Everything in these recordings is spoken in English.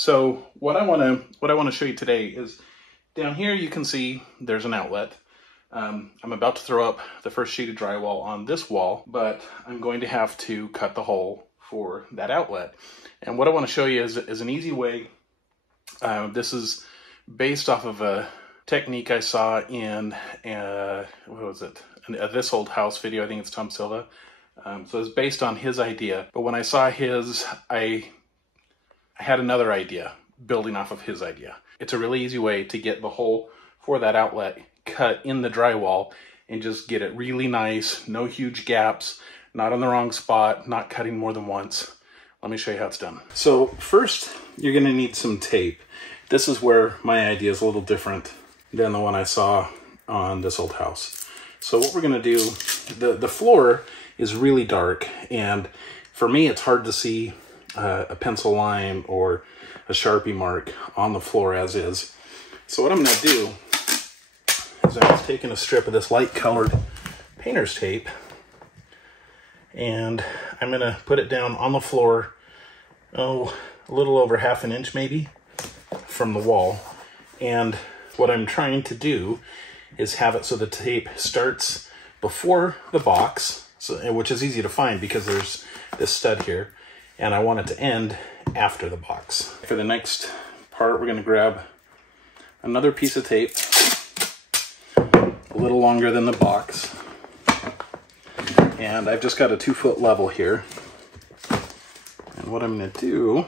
So what I want to show you today is down here you can see there's an outlet. I'm about to throw up the first sheet of drywall on this wall, but I'm going to have to cut the hole for that outlet. And what I want to show you is an easy way. This is based off of a technique I saw in, what was it? This Old House video. I think it's Tom Silva. So it's based on his idea. But when I saw his, I had another idea building off of his idea. It's a really easy way to get the hole for that outlet cut in the drywall and just get it really nice, no huge gaps, not on the wrong spot, not cutting more than once. Let me show you how it's done. So first, you're gonna need some tape. This is where my idea is a little different than the one I saw on This Old House. So what we're gonna do, the floor is really dark, and for me it's hard to see a pencil line or a Sharpie mark on the floor as is. So what I'm going to do is I'm just taking a strip of this light colored painter's tape and I'm going to put it down on the floor, a little over ½ an inch maybe from the wall. And what I'm trying to do is have it so the tape starts before the box, which is easy to find because there's this stud here. And I want it to end after the box. For the next part, we're gonna grab another piece of tape, a little longer than the box. And I've just got a 2-foot level here. And what I'm gonna do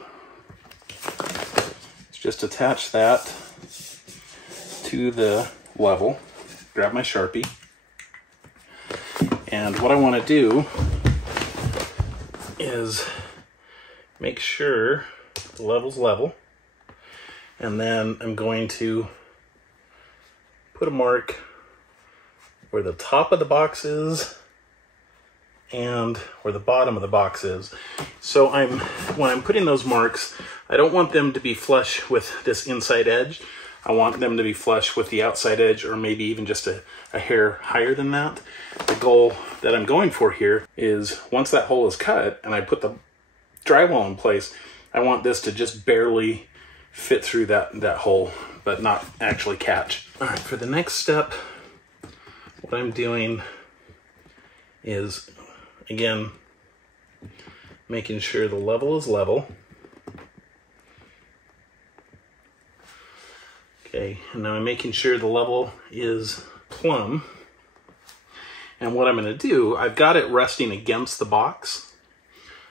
is just attach that to the level, grab my Sharpie. And what I wanna do is make sure the level's level, and then I'm going to put a mark where the top of the box is and where the bottom of the box is. So when I'm putting those marks, I don't want them to be flush with this inside edge. I want them to be flush with the outside edge, or maybe even just a hair higher than that. The goal that I'm going for here is once that hole is cut and I put the drywall in place, I want this to just barely fit through that hole, but not actually catch. All right, for the next step, what I'm doing is, again, making sure the level is level. Okay, and now I'm making sure the level is plumb. And what I'm gonna do, I've got it resting against the box.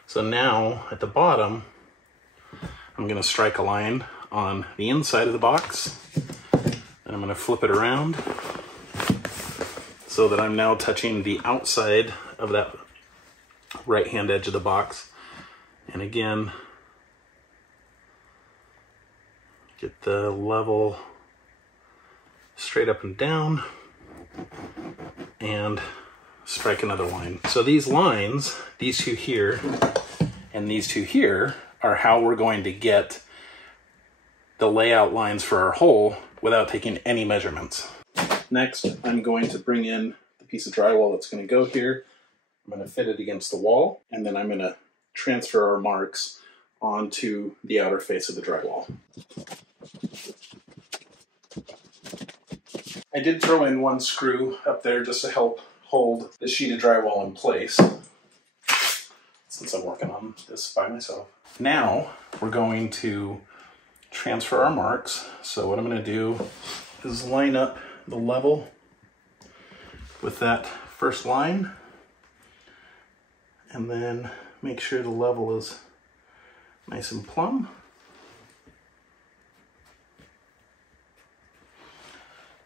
So now at the bottom, I'm gonna strike a line on the inside of the box, and I'm gonna flip it around so that I'm now touching the outside of that right-hand edge of the box. And again, get the level straight up and down and strike another line. So these lines, these two here and these two here, are how we're going to get the layout lines for our hole without taking any measurements. Next, I'm going to bring in the piece of drywall that's going to go here. I'm going to fit it against the wall, and then I'm going to transfer our marks onto the outer face of the drywall. I did throw in one screw up there just to help hold the sheet of drywall in place, since I'm working on this by myself. Now we're going to transfer our marks. So what I'm going to do is line up the level with that first line, and then make sure the level is nice and plumb.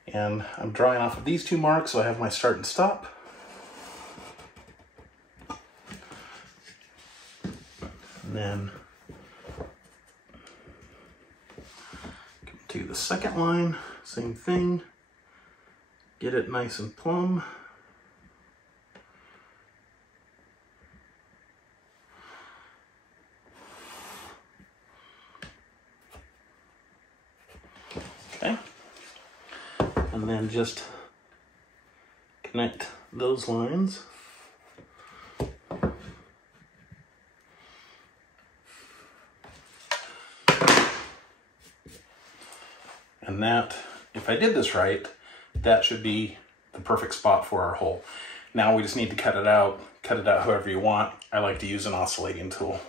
And I'm drawing off of these two marks, so I have my start and stop. And then come to the second line, same thing. Get it nice and plumb. Okay. And then just connect those lines. And that, if I did this right, that should be the perfect spot for our hole. Now we just need to cut it out however you want. I like to use an oscillating tool.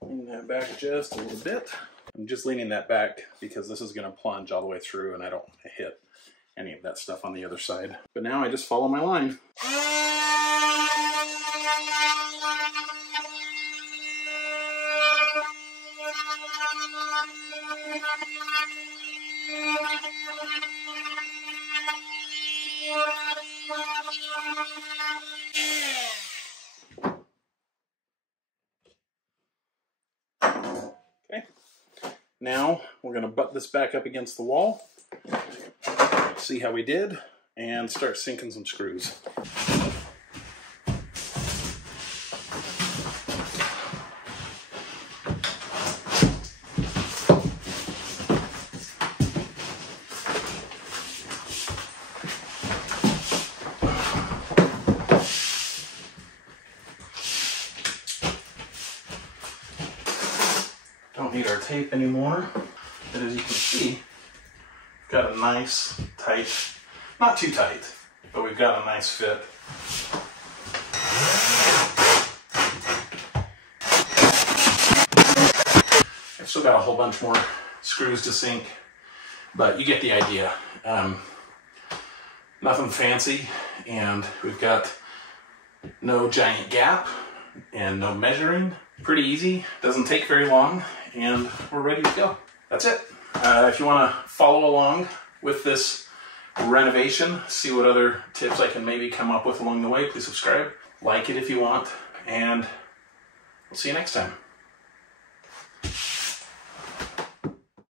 Lean that back just a little bit. I'm just leaning that back because this is going to plunge all the way through and I don't want to hit any of that stuff on the other side. But now I just follow my line. Okay, now we're going to butt this back up against the wall, see how we did, and start sinking some screws. Don't need our tape anymore, but as you can see, we've got a nice tight, not too tight, but we've got a nice fit. I've still got a whole bunch more screws to sink, but you get the idea. Nothing fancy, and we've got no giant gap and no measuring. Pretty easy, doesn't take very long, and we're ready to go. That's it. If you want to follow along with this renovation, see what other tips I can maybe come up with along the way, please subscribe, like it if you want, and we'll see you next time.